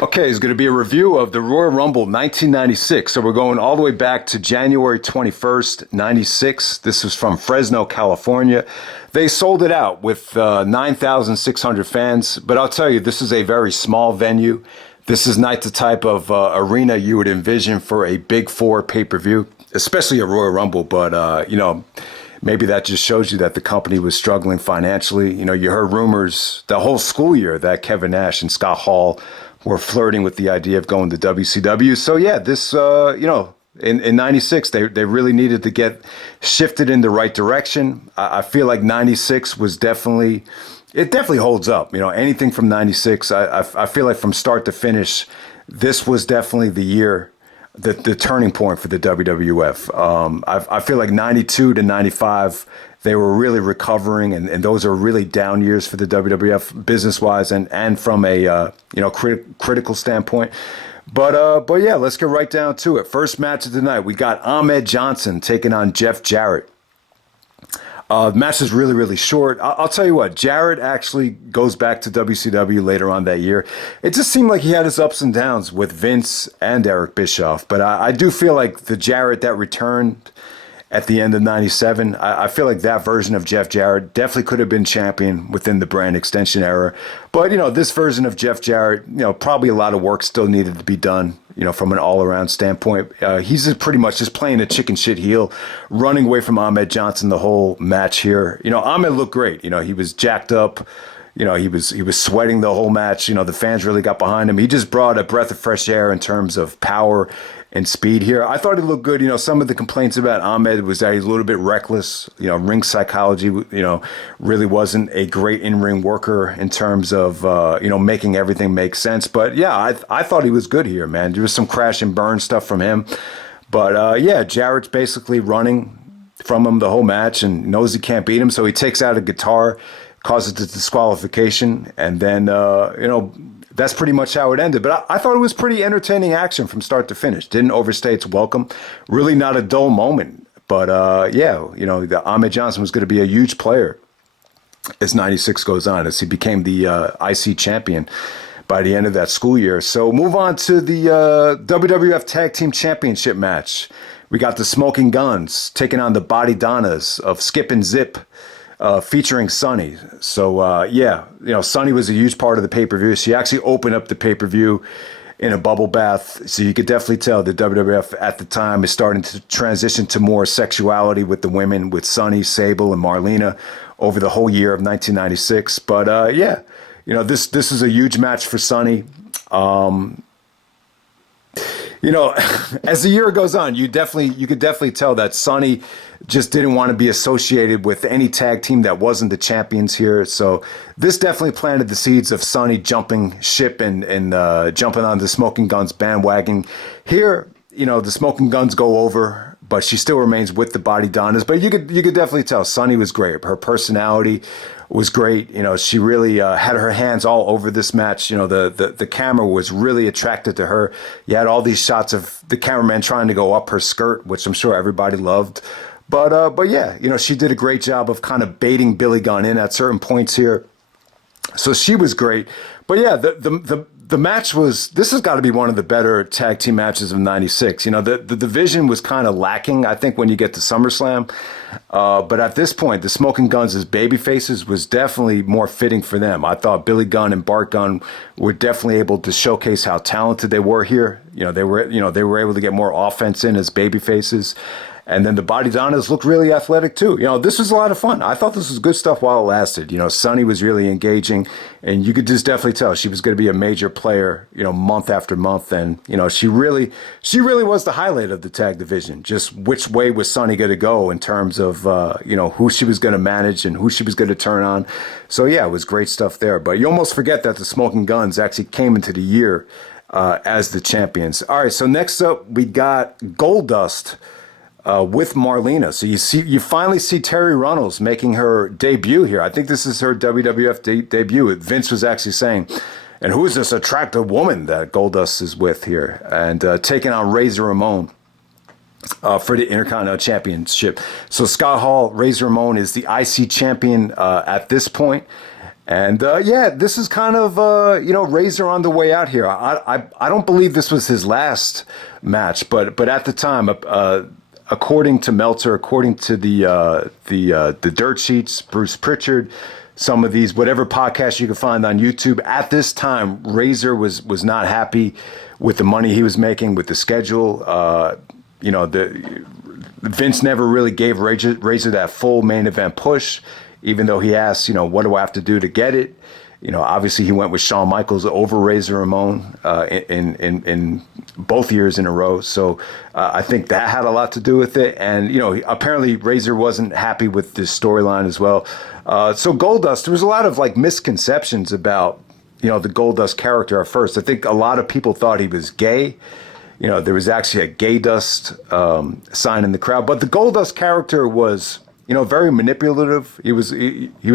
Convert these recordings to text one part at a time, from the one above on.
Okay, it's going to be a review of the Royal Rumble 1996. So we're going all the way back to January 21st, 96. This is from Fresno, California. They sold it out with 9,600 fans. But I'll tell you, this is a very small venue. This is not the type of arena you would envision for a Big Four pay-per-view, especially a Royal Rumble. But, maybe that just shows you that the company was struggling financially. You heard rumors the whole school year that Kevin Nash and Scott Hall were flirting with the idea of going to WCW. So yeah, this, in 96, they really needed to get shifted in the right direction. I feel like 96 was it definitely holds up. Anything from 96, I feel like from start to finish, this was definitely the year, the turning point for the WWF. I feel like 92 to 95, they were really recovering, and those are really down years for the WWF business-wise and from a critical standpoint. But yeah, let's get right down to it. First match of the night, we got Ahmed Johnson taking on Jeff Jarrett. The match is really, really short. I'll tell you what, Jarrett actually goes back to WCW later on that year. It just seemed like he had his ups and downs with Vince and Eric Bischoff. But I do feel like the Jarrett that returned at the end of 97, I feel like that version of Jeff Jarrett definitely could have been champion within the brand extension era. But, this version of Jeff Jarrett, probably a lot of work still needed to be done, from an all-around standpoint. He's just pretty much just playing a chicken shit heel, running away from Ahmed Johnson the whole match here. Ahmed looked great. He was jacked up. He was sweating the whole match. The fans really got behind him. He just brought a breath of fresh air in terms of power and speed here. I thought he looked good. Some of the complaints about Ahmed was that he's a little bit reckless. Ring psychology, really wasn't a great in-ring worker in terms of, making everything make sense. But yeah, I thought he was good here, man. There was some crash and burn stuff from him. But yeah, Jarrett's basically running from him the whole match and knows he can't beat him. So he takes out a guitar, causes the disqualification, and then, that's pretty much how it ended. But I thought it was pretty entertaining action from start to finish. Didn't overstay its welcome. Really not a dull moment. But the Ahmed Johnson was going to be a huge player as 96 goes on, as he became the IC champion by the end of that school year. So move on to the WWF Tag Team Championship match. We got the Smoking Guns taking on the Bodydonnas of Skip and Zip, featuring Sunny. So, Sunny was a huge part of the pay-per-view. She actually opened up the pay-per-view in a bubble bath. So you could definitely tell the WWF at the time is starting to transition to more sexuality with the women, with Sunny, Sable, and Marlena over the whole year of 1996. But, this is a huge match for Sunny. As the year goes on, you could definitely tell that Sunny just didn't want to be associated with any tag team that wasn't the champions here. So this definitely planted the seeds of Sunny jumping ship and jumping on the Smoking Guns bandwagon. Here, the Smoking Guns go over, but she still remains with the Bodydonnas. But you could definitely tell Sunny was great. Her personality was great. She really had her hands all over this match. The camera was really attracted to her. You had all these shots of the cameraman trying to go up her skirt, which I'm sure everybody loved. But yeah, she did a great job of kind of baiting Billy Gunn in at certain points here. So she was great. But yeah, the match this has got to be one of the better tag team matches of 96. The division was kind of lacking, I think, when you get to SummerSlam. But at this point, the Smoking Guns as baby faces was definitely more fitting for them. I thought Billy Gunn and Bart Gunn were definitely able to showcase how talented they were here. They were able to get more offense in as baby faces. And then the Bodydonnas looked really athletic too. This was a lot of fun. I thought this was good stuff while it lasted. Sunny was really engaging, and you could just definitely tell she was going to be a major player, month after month. And, she really was the highlight of the tag division. Just which way was Sunny going to go in terms of, who she was going to manage and who she was going to turn on. So yeah, it was great stuff there. But you almost forget that the Smoking Guns actually came into the year as the champions. All right, so next up we got Goldust with Marlena. So you finally see Terry Runnels making her debut here. I think this is her WWF debut. Vince was actually saying, and who is this attractive woman that Goldust is with here? And taking on Razor Ramon for the Intercontinental Championship. So Scott Hall, Razor Ramon is the IC champion at this point. And yeah, this is kind of Razor on the way out here. I don't believe this was his last match, but at the time, according to Meltzer, according to the dirt sheets, Bruce Pritchard, some of these whatever podcasts you can find on YouTube, at this time, Razor was not happy with the money he was making, with the schedule. Vince never really gave Razor that full main event push, even though he asked, what do I have to do to get it? Obviously he went with Shawn Michaels over Razor Ramon in both years in a row. So I think that had a lot to do with it. And, apparently Razor wasn't happy with this storyline as well. So Goldust, there was a lot of like misconceptions about, the Goldust character at first. I think a lot of people thought he was gay. There was actually a gay dust sign in the crowd. But the Goldust character was, very manipulative. He was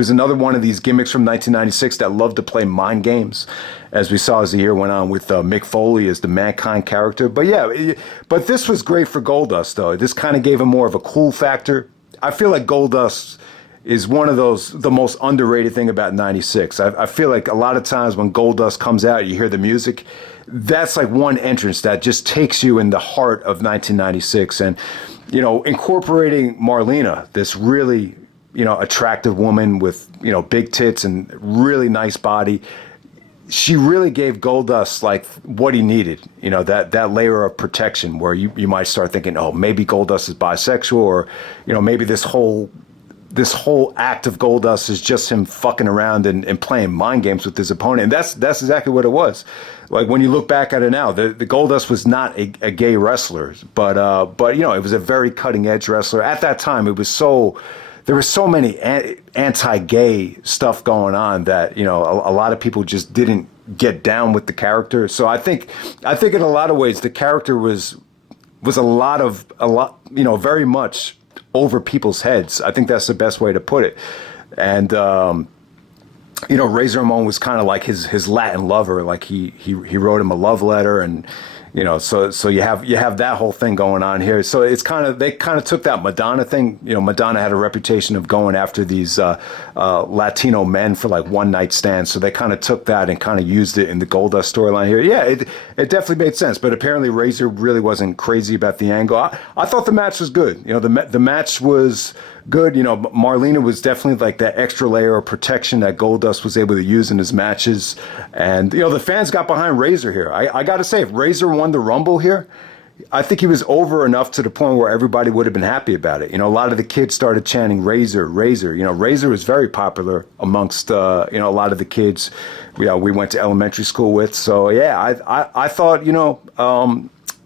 another one of these gimmicks from 1996 that loved to play mind games, as we saw as the year went on with Mick Foley as the Mankind character. But yeah, but this was great for Goldust, though. This kind of gave him more of a cool factor. I feel like Goldust is one of the most underrated thing about 96. I feel like a lot of times when Goldust comes out, you hear the music. That's like one entrance that just takes you in the heart of 1996. And, incorporating Marlena, this really, attractive woman with, big tits and really nice body. She really gave Goldust like what he needed, that layer of protection where you might start thinking, oh, maybe Goldust is bisexual, or, maybe this whole act of Goldust is just him fucking around and playing mind games with his opponent. And that's exactly what it was. Like when you look back at it now, the Goldust was not a gay wrestler, but it was a very cutting edge wrestler. At that time, there were so many anti-gay stuff going on that, a lot of people just didn't get down with the character. So I think in a lot of ways, the character was a lot, very much over people's heads. I think that's the best way to put it. And, Razor Ramon was kind of like his Latin lover. Like he wrote him a love letter, and so you have that whole thing going on here. So it's they kind of took that Madonna thing. Madonna had a reputation of going after these Latino men for like one night stands. So they kind of took that and kind of used it in the Goldust storyline here. Yeah, it definitely made sense. But apparently Razor really wasn't crazy about the angle. I thought the match was good. The match was good. Marlena was definitely like that extra layer of protection that Goldust was able to use in his matches. And, the fans got behind Razor here. I got to say, if Razor won the Rumble here, I think he was over enough to the point where everybody would have been happy about it. A lot of the kids started chanting Razor, Razor. Razor was very popular amongst, a lot of the kids we went to elementary school with. So, yeah, I thought,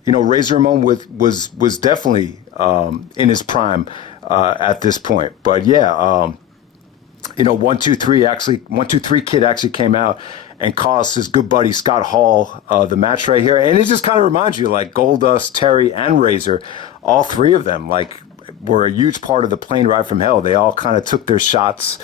Razor Ramon was definitely in his prime at this point. But yeah, 1-2-3 Kid actually came out and cost his good buddy Scott Hall the match right here. And it just kind of reminds you, like Goldust, Terry, and Razor, all three of them, like, were a huge part of the plane ride from hell. They all kind of took their shots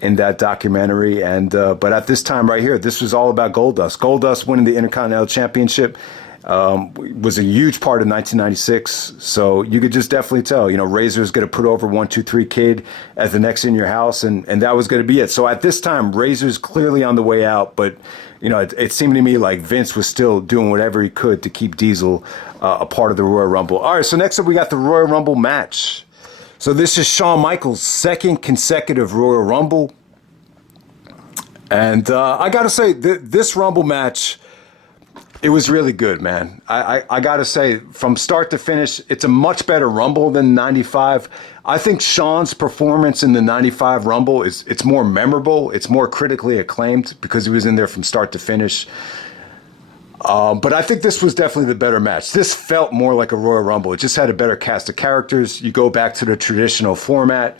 in that documentary. And but at this time right here, this was all about Goldust. Goldust winning the Intercontinental Championship was a huge part of 1996. So you could just definitely tell, Razor's going to put over 1-2-3 Kid as the next in your house. And that was going to be it. So at this time, Razor's clearly on the way out. But, it seemed to me like Vince was still doing whatever he could to keep Diesel a part of the Royal Rumble. All right, so next up we got the Royal Rumble match. So this is Shawn Michaels' second consecutive Royal Rumble. And I got to say, this Rumble match, it was really good, man. I got to say, from start to finish, it's a much better Rumble than 95. I think Shawn's performance in the 95 Rumble it's more memorable. It's more critically acclaimed because he was in there from start to finish. But I think this was definitely the better match. This felt more like a Royal Rumble. It just had a better cast of characters. You go back to the traditional format.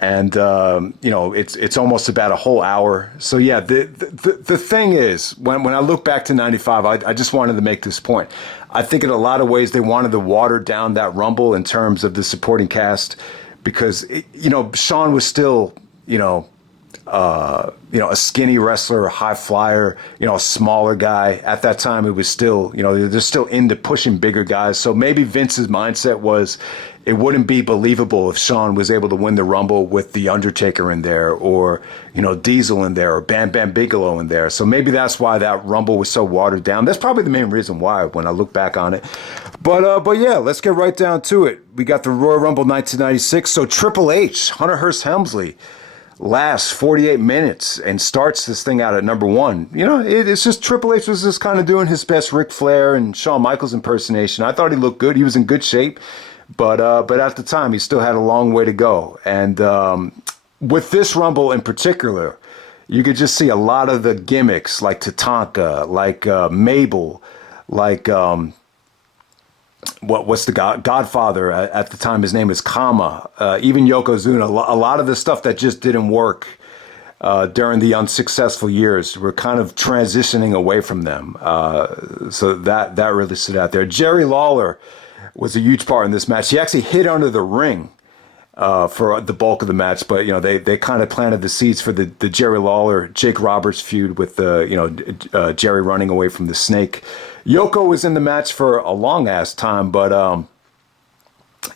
And, it's almost about a whole hour. So, yeah, the thing is, when I look back to 95, I just wanted to make this point. I think in a lot of ways they wanted to water down that Rumble in terms of the supporting cast because, Shawn was still, a skinny wrestler, a high flyer, a smaller guy. At that time, it was still, they're still into pushing bigger guys. So maybe Vince's mindset was it wouldn't be believable if Shawn was able to win the Rumble with The Undertaker in there, or, Diesel in there, or Bam Bam Bigelow in there. So maybe that's why that Rumble was so watered down. That's probably the main reason why when I look back on it. But yeah, let's get right down to it. We got the Royal Rumble 1996. So Triple H, Hunter Hearst Helmsley, lasts 48 minutes and starts this thing out at number one. It's just Triple H was just kind of doing his best Ric Flair and Shawn Michaels impersonation. I thought he looked good. He was in good shape. But at the time, he still had a long way to go. And with this Rumble in particular, you could just see a lot of the gimmicks, like Tatanka, like Mabel, like what's the Godfather at the time? His name is Kama. Even Yokozuna. A lot of the stuff that just didn't work during the unsuccessful years, we're kind of transitioning away from them. So that really stood out there. Jerry Lawler was a huge part in this match. He actually hid under the ring for the bulk of the match, but they kind of planted the seeds for the Jerry Lawler Jake Roberts feud with Jerry running away from the Snake. Yoko was in the match for a long ass time, but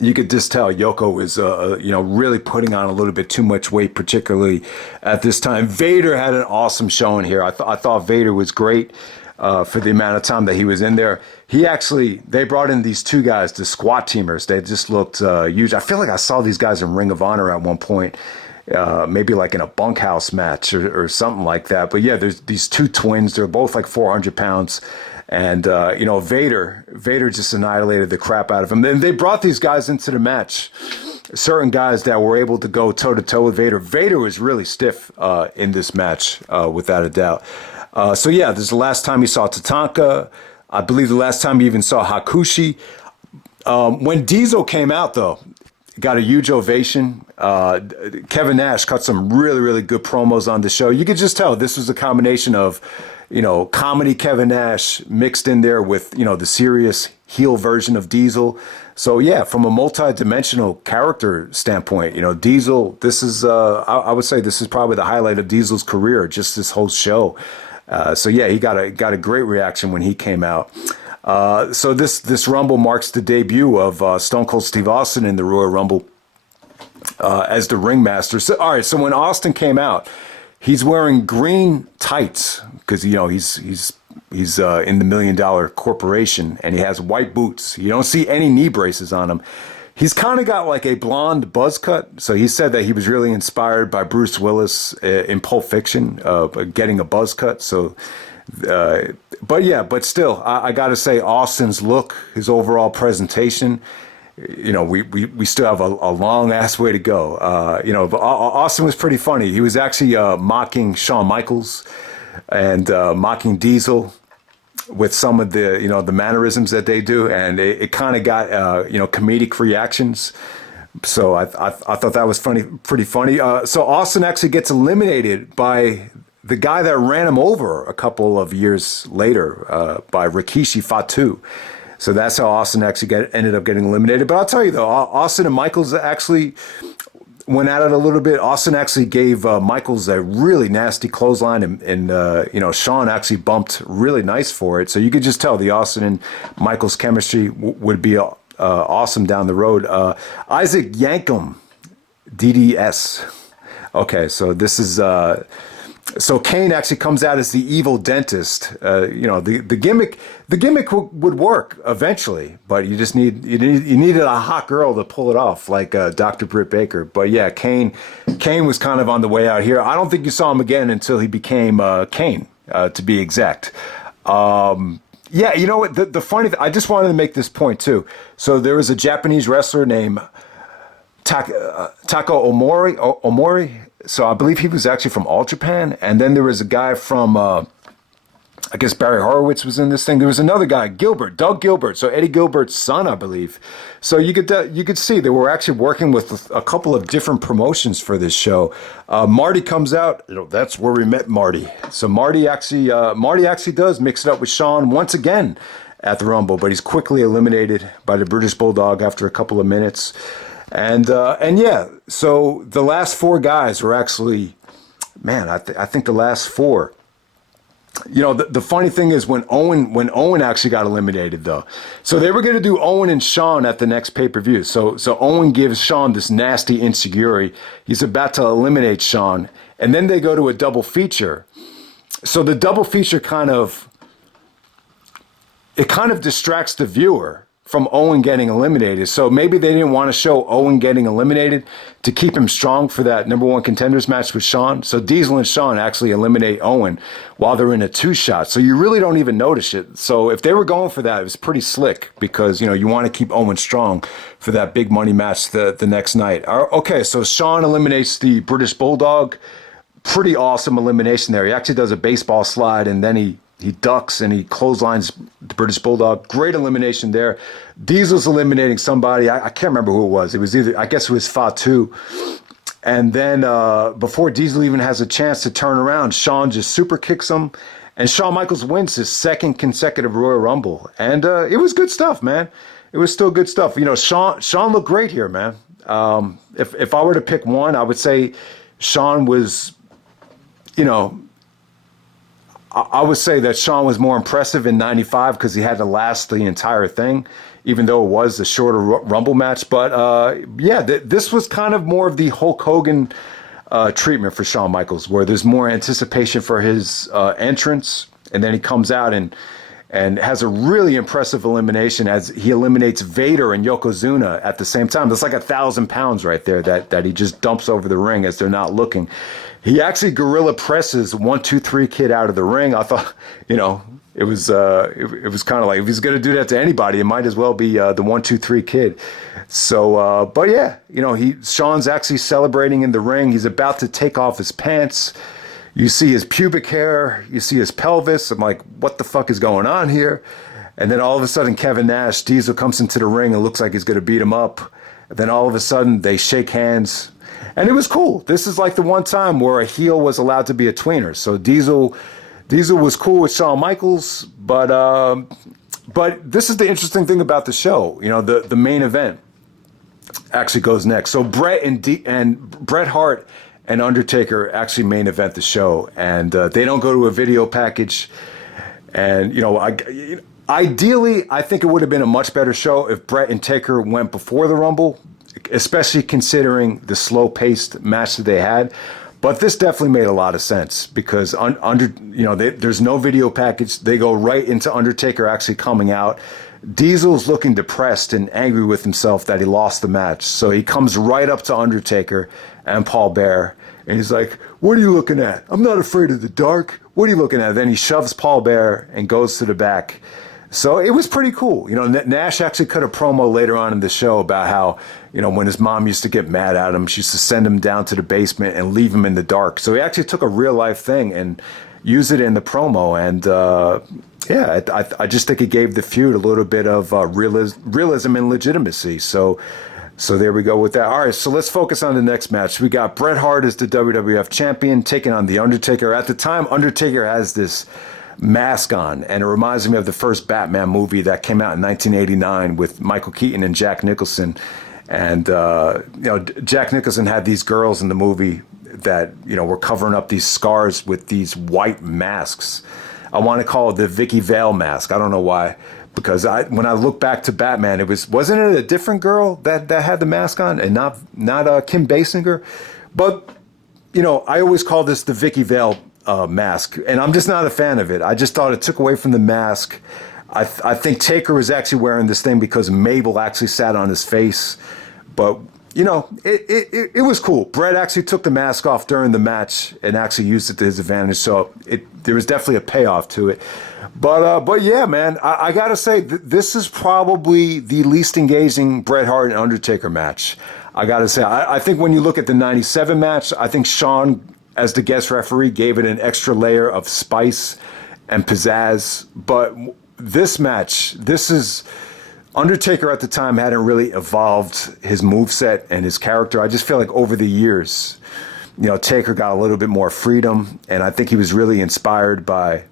you could just tell Yoko was really putting on a little bit too much weight, particularly at this time. Vader had an awesome showing here. I thought Vader was great. For the amount of time that he was in there. They brought in these two guys, the squat teamers. They just looked huge. I feel like I saw these guys in Ring of Honor at one point, maybe like in a bunkhouse match or something like that. But yeah, there's these two twins. They're both like 400 pounds. And, Vader just annihilated the crap out of him. Then they brought these guys into the match, certain guys that were able to go toe-to-toe with Vader. Vader was really stiff in this match, without a doubt. So yeah, this is the last time you saw Tatanka. I believe the last time you even saw Hakushi. When Diesel came out, though, got a huge ovation. Kevin Nash cut some really, really good promos on the show. You could just tell this was a combination of, comedy Kevin Nash mixed in there with, the serious heel version of Diesel. So yeah, from a multi-dimensional character standpoint, Diesel, this is, I would say this is probably the highlight of Diesel's career, just this whole show. So yeah, he got a great reaction when he came out. So this Rumble marks the debut of Stone Cold Steve Austin in the Royal Rumble as the ringmaster. So all right, so when Austin came out, he's wearing green tights because he's in the $1 million corporation, and he has white boots. You don't see any knee braces on him. He's kind of got like a blonde buzz cut. So he said that he was really inspired by Bruce Willis in Pulp Fiction, getting a buzz cut. So, but still, I got to say, Austin's look, his overall presentation, we still have a long ass way to go. But Austin was pretty funny. He was actually mocking Shawn Michaels and mocking Diesel with some of the, the mannerisms that they do. And it kind of got, comedic reactions. So I thought that was pretty funny. So Austin actually gets eliminated by the guy that ran him over a couple of years later, by Rikishi Fatu. So that's how Austin actually ended up getting eliminated. But I'll tell you though, Austin and Michaels actually went at it a little bit. Austin actually gave Michaels a really nasty clothesline, and Shawn actually bumped really nice for it. So you could just tell the Austin and Michaels chemistry would be awesome down the road. Isaac Yankem, DDS. Okay, so this is so Kane actually comes out as the evil dentist. The gimmick would work eventually, but you needed a hot girl to pull it off, like Dr. Britt Baker. But yeah, Kane was kind of on the way out here. I don't think you saw him again until he became Kane, to be exact. Yeah, you know what? The funny thing, I just wanted to make this point too. So there was a Japanese wrestler named Tako Omori. So I believe he was actually from All Japan. And then there was a guy from, I guess Barry Horowitz was in this thing. There was another guy, Doug Gilbert. So Eddie Gilbert's son, I believe. So you could see they were actually working with a couple of different promotions for this show. Marty comes out. That's where we met Marty. So Marty actually does mix it up with Shawn once again at the Rumble, but he's quickly eliminated by the British Bulldog after a couple of minutes. And yeah, so the last four guys were actually man, I think the last four. The funny thing is when Owen actually got eliminated though. So they were going to do Owen and Shawn at the next pay-per-view. So Owen gives Shawn this nasty insecurity. He's about to eliminate Shawn, and then they go to a double feature. So the double feature kind of distracts the viewer from Owen getting eliminated. So maybe they didn't want to show Owen getting eliminated to keep him strong for that number one contenders match with Shawn. So Diesel and Shawn actually eliminate Owen while they're in a two-shot. So you really don't even notice it. So if they were going for that, it was pretty slick because, you want to keep Owen strong for that big money match the next night. Okay, so Shawn eliminates the British Bulldog. Pretty awesome elimination there. He actually does a baseball slide and then he ducks and he clotheslines the British Bulldog. Great elimination there. Diesel's eliminating somebody. I can't remember who it was. It was I guess it was Fatu. And then before Diesel even has a chance to turn around, Shawn just super kicks him. And Shawn Michaels wins his second consecutive Royal Rumble. And it was good stuff, man. It was still good stuff. Shawn looked great here, man. If I were to pick one, I would say Shawn was, I would say that Shawn was more impressive in 95 because he had to last the entire thing, even though it was a shorter Rumble match. But this was kind of more of the Hulk Hogan treatment for Shawn Michaels, where there's more anticipation for his entrance, and then he comes out and has a really impressive elimination as he eliminates Vader and Yokozuna at the same time. That's like 1,000 pounds right there that he just dumps over the ring as they're not looking. He actually gorilla presses 1, 2, 3 Kid out of the ring. I thought, it was kind of like if he's going to do that to anybody, it might as well be the 1, 2, 3 Kid. So, but yeah, Shawn's actually celebrating in the ring. He's about to take off his pants. You see his pubic hair. You see his pelvis. I'm like, what the fuck is going on here? And then all of a sudden, Kevin Nash, Diesel comes into the ring and looks like he's going to beat him up. And then all of a sudden, they shake hands. And it was cool. This is like the one time where a heel was allowed to be a tweener. So Diesel was cool with Shawn Michaels, but this is the interesting thing about the show. The main event actually goes next. So Bret Hart and Undertaker actually main event the show, and they don't go to a video package. And ideally, I think it would have been a much better show if Bret and Taker went before the Rumble, especially considering the slow-paced match that they had. But this definitely made a lot of sense because there's no video package. They go right into Undertaker actually coming out. Diesel's looking depressed and angry with himself that he lost the match. So he comes right up to Undertaker and Paul Bearer, and he's like, "What are you looking at? I'm not afraid of the dark. What are you looking at?" Then he shoves Paul Bearer and goes to the back. So it was pretty cool. Nash actually cut a promo later on in the show about how, when his mom used to get mad at him, she used to send him down to the basement and leave him in the dark. So he actually took a real life thing and used it in the promo. And I just think it gave the feud a little bit of realism and legitimacy. So there we go with that. All right, so let's focus on the next match. We got Bret Hart as the WWF champion taking on The Undertaker. At the time, Undertaker has this mask on, and it reminds me of the first Batman movie that came out in 1989 with Michael Keaton and Jack Nicholson. And Jack Nicholson had these girls in the movie that were covering up these scars with these white masks. I want to call it the Vicky Vale mask. I don't know why, because when I look back to Batman, wasn't it a different girl that had the mask on and not Kim Basinger? But I always call this the Vicky Vale mask, and I'm just not a fan of it. I just thought it took away from the mask. I think Taker was actually wearing this thing because Mabel actually sat on his face, but it was cool. Bret actually took the mask off during the match and actually used it to his advantage, so there was definitely a payoff to it. But yeah, man, I gotta say this is probably the least engaging Bret Hart and Undertaker match. I gotta say, I think when you look at the '97 match, I think Shawn, as the guest referee, gave it an extra layer of spice and pizzazz. But this match, Undertaker at the time hadn't really evolved his moveset and his character. I just feel like over the years, Taker got a little bit more freedom, and I think he was really inspired by,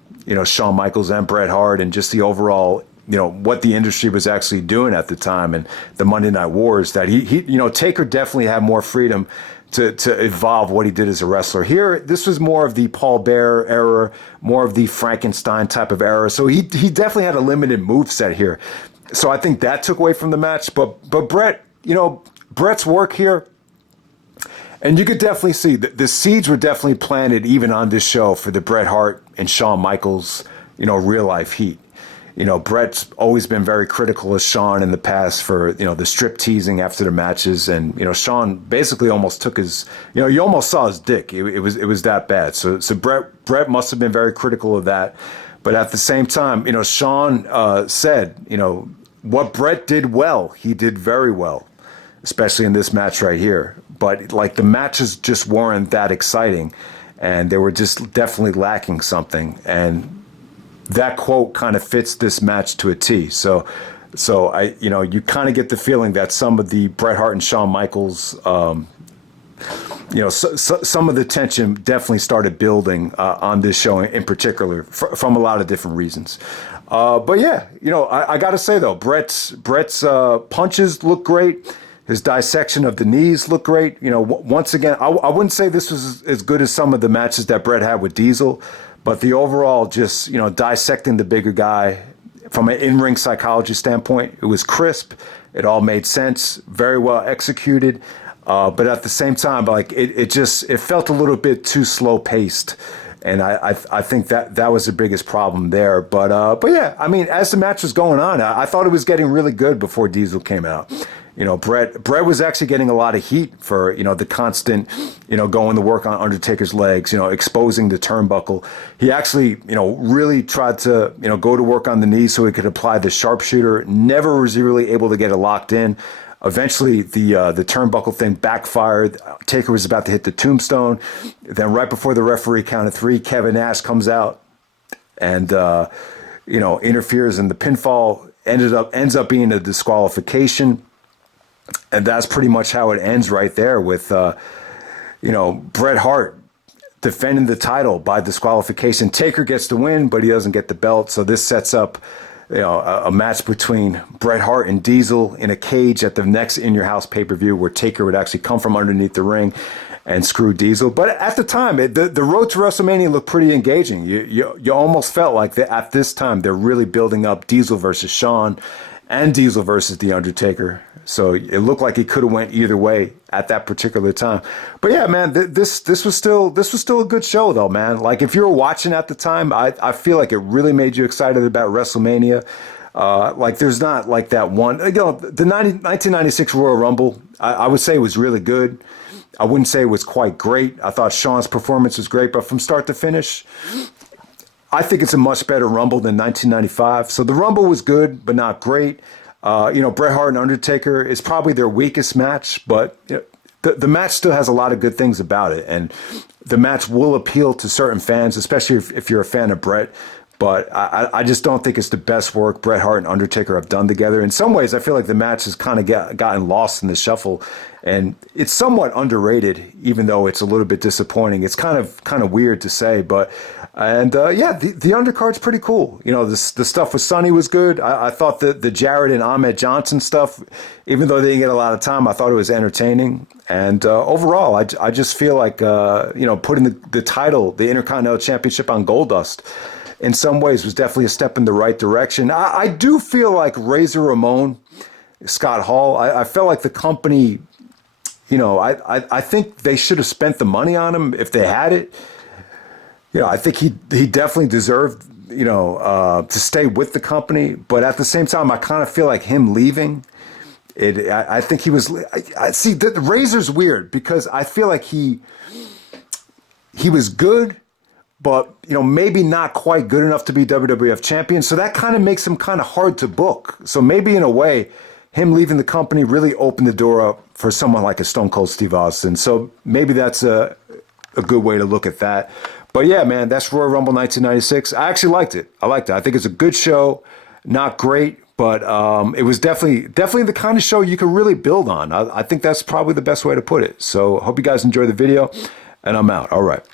Shawn Michaels and Bret Hart and just the overall, what the industry was actually doing at the time and the Monday Night Wars, that he Taker definitely had more freedom to evolve what he did as a wrestler. Here, this was more of the Paul Bearer era, more of the Frankenstein type of era. So he definitely had a limited moveset here. So I think that took away from the match. But Bret, Bret's work here, and you could definitely see that the seeds were definitely planted even on this show for the Bret Hart and Shawn Michaels, real life heat. Bret's always been very critical of Shawn in the past for, the strip teasing after the matches. And, Shawn basically almost took his, you almost saw his dick. It was that bad. So Bret must have been very critical of that. But at the same time, Shawn said, what Bret did well, he did very well, especially in this match right here. But like the matches just weren't that exciting, and they were just definitely lacking something. And that quote kind of fits this match to a T. So I, you kind of get the feeling that some of the Bret Hart and Shawn Michaels, some of the tension definitely started building on this show in particular from a lot of different reasons. But yeah, I got to say though, Bret's punches look great. His dissection of the knees looked great. Once again, I wouldn't say this was as good as some of the matches that Bret had with Diesel, but the overall just, dissecting the bigger guy from an in-ring psychology standpoint, it was crisp. It all made sense, very well executed. But at the same time, like it felt a little bit too slow paced. And I think that was the biggest problem there. But yeah, I mean, as the match was going on, I thought it was getting really good before Diesel came out. Bret was actually getting a lot of heat for, the constant, going to work on Undertaker's legs, exposing the turnbuckle. He actually, really tried to, go to work on the knee so he could apply the sharpshooter. Never was really able to get it locked in. Eventually, the turnbuckle thing backfired. Taker was about to hit the tombstone. Then right before the referee counted 3, Kevin Nash comes out and, interferes, and the pinfall ends up being a disqualification. And that's pretty much how it ends right there with, Bret Hart defending the title by disqualification. Taker gets the win, but he doesn't get the belt. So this sets up, a match between Bret Hart and Diesel in a cage at the next In Your House pay-per-view, where Taker would actually come from underneath the ring and screw Diesel. But at the time, the road to WrestleMania looked pretty engaging. You almost felt like at this time they're really building up Diesel versus Shawn and Diesel versus The Undertaker. So it looked like it could have went either way at that particular time. But yeah, man, this was still a good show though, man. Like if you were watching at the time, I feel like it really made you excited about WrestleMania. Like there's not like that one, the 1996 Royal Rumble, I would say was really good. I wouldn't say it was quite great. I thought Shawn's performance was great, but from start to finish, I think it's a much better Rumble than 1995. So the Rumble was good, but not great. Bret Hart and Undertaker is probably their weakest match, but the match still has a lot of good things about it. And the match will appeal to certain fans, especially if you're a fan of Bret. But I just don't think it's the best work Bret Hart and Undertaker have done together. In some ways, I feel like the match has kind of gotten lost in the shuffle. And it's somewhat underrated, even though it's a little bit disappointing. It's kind of weird to say, but the undercard's pretty cool. The stuff with Sonny was good. I thought the Jarrett and Ahmed Johnson stuff, even though they didn't get a lot of time, I thought it was entertaining. And overall, I just feel like putting the title, the Intercontinental Championship, on Goldust, in some ways was definitely a step in the right direction. I do feel like Razor Ramon, Scott Hall, I felt like the company, I think they should have spent the money on him if they had it. I think he definitely deserved, to stay with the company. But at the same time, I kind of feel like him leaving, I think he was, see, the Razor's weird because I feel like he was good, but, maybe not quite good enough to be WWF champion. So that kind of makes him kind of hard to book. So maybe in a way, him leaving the company really opened the door up for someone like a Stone Cold Steve Austin. So maybe that's a good way to look at that. But yeah, man, that's Royal Rumble 1996. I actually liked it. I think it's a good show. Not great, but it was definitely the kind of show you could really build on. I think that's probably the best way to put it. So hope you guys enjoy the video, and I'm out. All right.